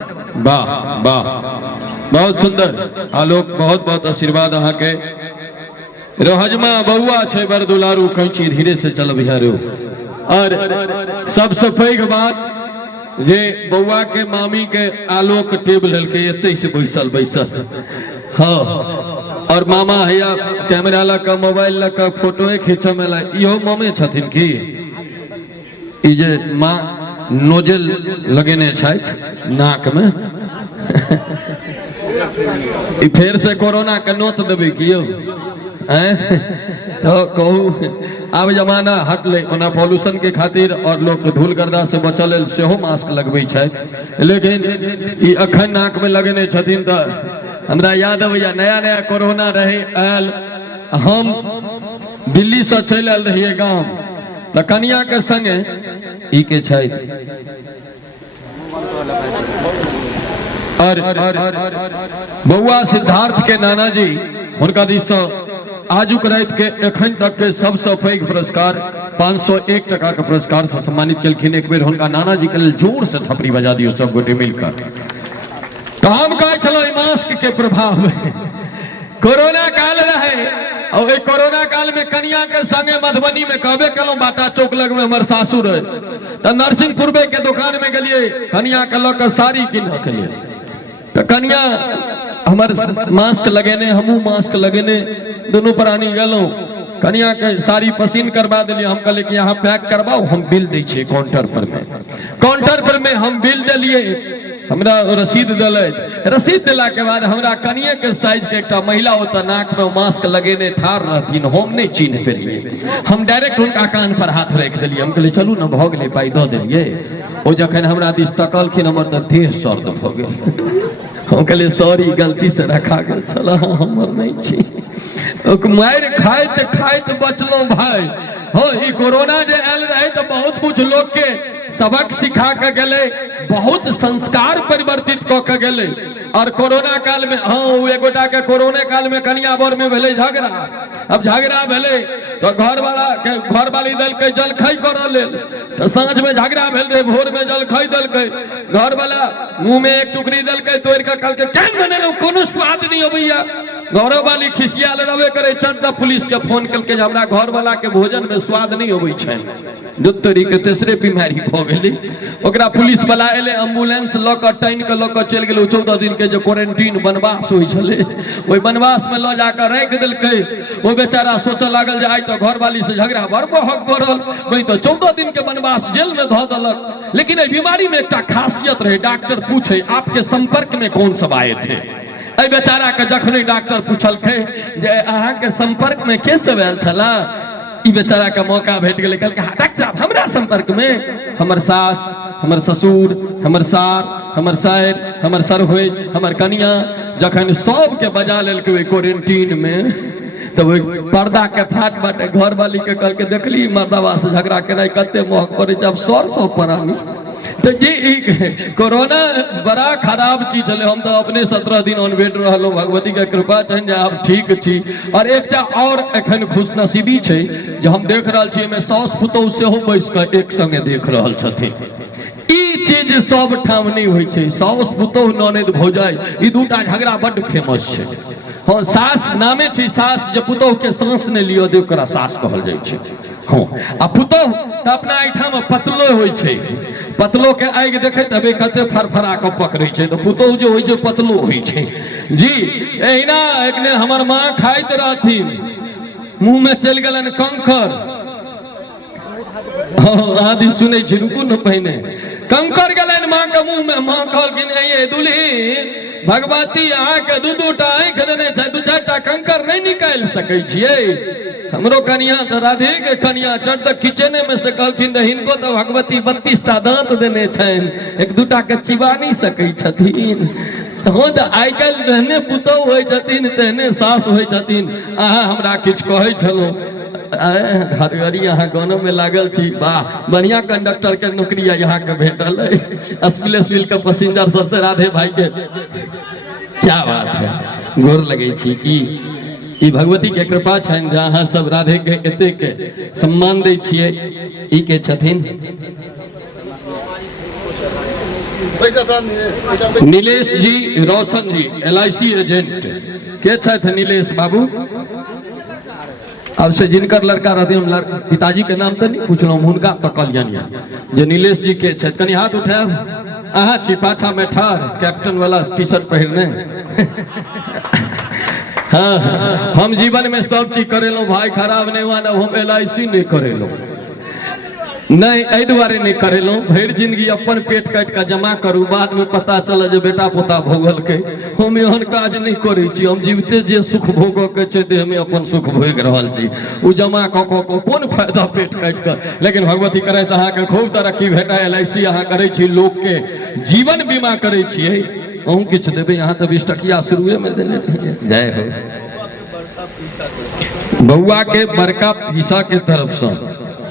वाह वाह, बहुत सुंदर आलोक, बहुत बहुत आशीर्वाद अहाँ के। रोहजमा बउआ छे बड़ दुलारू, कैची धीरे से चल बिहारो। और सबसे पैघ बात जे बउआ के मामी के आलोक टेबल के एते से बैसल बैसल, हाँ। और मामा हैया कैमरा लगा, मोबाइल लगा, फोटो खींचा में ला, इहो मामे छथिन की ई जे माँ नोजल लगेने छथि नाक में। फिर से कोरोना के नोत देवे कियो तो कहू आब जमाना हटले। ओना पॉल्यूशन के खातिर और लोग धूल गर्दा से बचल लेल सेहो मास्क लगबै छै, लेकिन ई अखन नाक में लगेने छथिन। तो हमरा याद अबैया नया नया कोरोना रहे आयल, हम दिल्ली से चलि आयल रहिए गाँव, तो कनिया के संगे ई के और बउआ सिद्धार्थ के नाना जी हुनका दिस आजुक रात के एखन तक के सबसे पैघ पुरस्कार 501 टका के पुरस्कार से सम्मानित केलखिन। एक बेर हुनका नाना जी के लेल जोर से थपड़ी बजा दियो सब गोटे मिलकर। काम कहै छलो मास्क के प्रभाव कोरोना काल रहे, और कोरोना काल में कनिया के संगे मधुबनी में कहबे कलो बाटा चौक लग में हमर सासुर है, तो नरसिंहपुर के दुकान में गलिए कनिया के लक साड़ी किन के लिए। तो कनिया हमर मास्क लगेने, हमू मास्क लगेने, दोनों प्राणी गलो कनिया के साड़ी पसीन करवा दिलिए। हम कहले कि यहाँ पैक करवाओ, हम बिल दै छियै काउंटर पर में। काउंटर पर में हम बिल दिलिए, हमरा रसीद दिलैत। रसीद दिला के बाद हमरा कनिए के साइज के एक महिला होता नाक में मास्क लगेने ठाड़ रहथिन, हम नहीं चिन्ह पेलिए। हम डायरेक्ट उनका कान पर हाथ रख दिलिए। हम कहले चलू ना भ गेलै, पाई दऽ देलिए। ओ जखन हमरा दिस तकलखिन हमर तऽ देह सर्द भ गेल। हम कहले सॉरी, गलती से रखा गेल छल, हमर नहीं छी। मारि खाइत खाइत बचलो भाई। हो ई कोरोना जे आयल रहे तो बहुत कुछ लोग के सबक सिखा के गेले, बहुत संस्कार परिवर्तित क के गेले। और कोरोना काल में हाँ एक गोटा के कोरोना काल में कनिया बर में भेले झगड़ा। अब झगड़ा भेले तो घर वाला के घर वाली दल के जलखै कर ले, तो सांझ में झगड़ा भेल रहे, भोर में जलखै दल के। घर वाला मुंह में एक टुकड़ी दल के तोड़ के कल के केन बनेलो, कोनो स्वाद नहीं अबैया। घर वाली खिसियाल रहे करे, चढ़ता पुलिस के फोन कल के हमरा घर वाला के भोजन में स्वाद नहीं अबै छै। दुतरी के तेसरे बीमारी भ गेली। ओकरा पुलिस वाला एले, एम्बुलेंस ल के टाइन के ल के चल गेल। 14 दिन के जो क्वारंटीन बनवास होई छले, ओई बनवास में ल जाकर रख देलकै। ओ बेचारा सोचे लागल जे आइ तो घर वाली से झगड़ा बड़ बहक पड़ल, वही तो 14 दिन के बनवास जेल में ध देलक। लेकिन ए बीमारी में एक खासियत रहे, डॉक्टर पूछे आपके संपर्क में कौन सब आए थे। ए बेचारा के जखने डॉक्टर पूछलकै जे अहाँ के संपर्क में के सब आयल छला, ई बेचारा के मौका भेट गेलै। कहलकै डॉक्टर साहब हमरा संपर्क में हमर सास, हमर ससुर, हमर सार, हमर सायर, हमर सरहोई, हमर कनिया। जखन सब के बजा लेलकै ओइ क्वारंटीन में, तो पर्दा के फाट बाटे घर वाली के कहलकै देखली मर्दवा से झगड़ा केनाइ कते महक पड़े छै। अब सर परानी तो ये कोरोना बड़ा खराब चीज है। हम तो अपने 17 दिन ऑन बेड रहलो, भगवती के कृपा छन जे आप ठीक छी। और एकटा और एखन खुशनसीबी छै जे हम देख रहल छी में सास पुतौह सेहो बैस के एक संगे देख रहल छथिन। ई चीज सब ठाम नहीं होय छै। सास पुतौह ननद भौजाई ई दूटा झगड़ा बड़ फेमस छै। हाँ सास नामे छै सास, जे पुतौह के सांस ने लियो दे ओकरा सास कहल जाय छै। हाँ आ पुतौह त अपना एठाम पतलो होय छै। पतलो के आगि देखे तबे कते फरफरा के पकड़े छै, तो पुतौह जो होय छै पतलो होय छै जी। एहिना एक ने हमर माँ खाइत रहथिन, मुंह में चल गेलन कंकर। आदि सुनै छी, रुकू न पहिने। कंकर गेलन माँ के मुंह में। माँ कहलखिन ये दुल्ही भगवती अहाँ के दू-दूटा आँखि देने छै, 2-4टा कंकर नहीं निकाल सकै छियै। हमरो कनिया तो राधे के कनिया चढ़ तक किचने में से कहलखिन हिनको तो भगवती 32टा दांत देने छन, 1-2टा के चिबा नहीं सकै छथिन। तो आइ काल्हि रहने पुतौह होय छथिन तेहने सास होय छथिन। अहाँ हमरा किछु कहै छलहुँ, हरिहरी अहाँ गाना में लागल छी, वाह बढ़िया कंडक्टर के नौकरी यहाँ के भेटल है। स्कूल के पैसेंजर सबसे राधे भाई के क्या बात है, गोर लगे छी। ई भगवती के कृपा छन जहाँ सब राधे के एते के सम्मान दै छियै। ई के छथिन नीलेश जी रोशन जी LIC एजेंट के छथि नीलेश बाबू। अब से जिनकर लड़का रहते हम पिताजी के नाम तो नहीं पूछलहुँ, हुनका तो कहलियनि जे नीलेश जी के छथि। कनी हाथ उठायब, अहाँ छी पाछा में ठाढ़ कैप्टन वाला टी-शर्ट पहिरने। हाँ, हम जीवन में सब चीज करेलो भाई, खराब नहीं हुआ ना, हम LIC नहीं करेलो, नहीं एहि दुआरे नहीं करेलो। भर जिंदगी अपन पेट काट के जमा करू, बाद में पता चल जे बेटा पोता भोगल के। हम एहन काज नहीं करे छी, हम जीवते जे सुख भोग के छै देह में अपन सुख भोग रहल छी, उ जमा क कोन फायदा पेट काट के। लेकिन भगवती करे तो अहाँ के खूब तरक्की भेटा। LIC अहाँ करे छी, लोक के जीवन बीमा करे छियै, अहूँ किछु देबै। यहाँ तो 20 टकिया शुरुए में देने। जय हो बउआ के बड़का पीसा के तरफ से।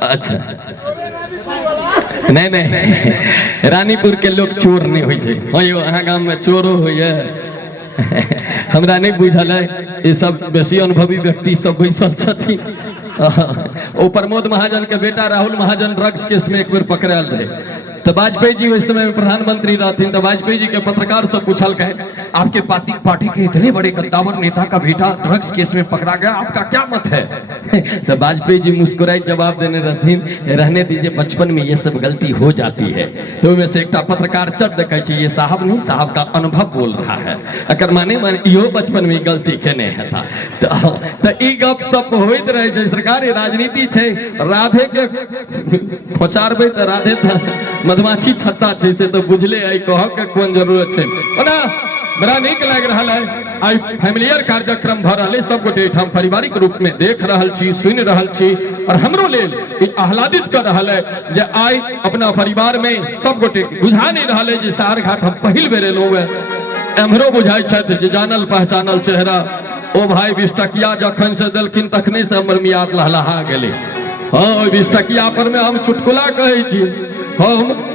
अच्छा नहीं नहीं, रानीपुर के लोग चोर नहीं होइ छै। हाँ यो अहाँ गाम में चोरो होइए, हमरा नहीं बुझल है। ये सब बेसी अनुभवी व्यक्ति सब बैसल छथिन। ओ प्रमोद महाजन के बेटा राहुल महाजन ड्रग्स केस में एक बेर पकड़ायल रहे, तो वाजपेयी जी उस समय में प्रधानमंत्री रहथिन। तो वाजपेयी जी के पत्रकार से पूछल गए, आपके पार्टी के इतने बड़े कद्दावर नेता का बेटा ड्रग्स केस में पकड़ा गया, आपका क्या मत है? तो वाजपेयी जी मुस्कुराए जवाब देने रहथिन, रहने दीजिए, बचपन में ये सब गलती हो जाती है। तो में से एक पत्रकार चट देखे छी, ये साहब नहीं, साहब का अनुभव बोल रहा है, अगर माने इहो बचपन में गलती केने है था। तो ई गप सब होइत रहे छै। सरकार राजनीति छै, राधे के खोचारबै तो राधे तो मधुमाछी छत्ता छै, से तो बुझले आई, कह के कोन जरूरत छै। ओना बड़ा नीक लाग रहा है, आई फैमिलियर कार्यक्रम भ रहा है, सब गोटे हम पारिवारिक रूप में देख रहल छी, सुन रहल छी, और हमरो लेल आह्लादित कर रहा है जे आई अपना परिवार में सब गोटे बुझा नहीं रहा है जे सार घाट हम पहिल बेर एलहुँ है। एम्हरो बुझाई छथि जे जानल पहचानल चेहरा, ओ भाई 20 टकिया जखन से देलखिन तखने से हमर मियाद लहलहा गेलै। हाँ 20 टकिया पर में हम चुटकुला कहै छी, हम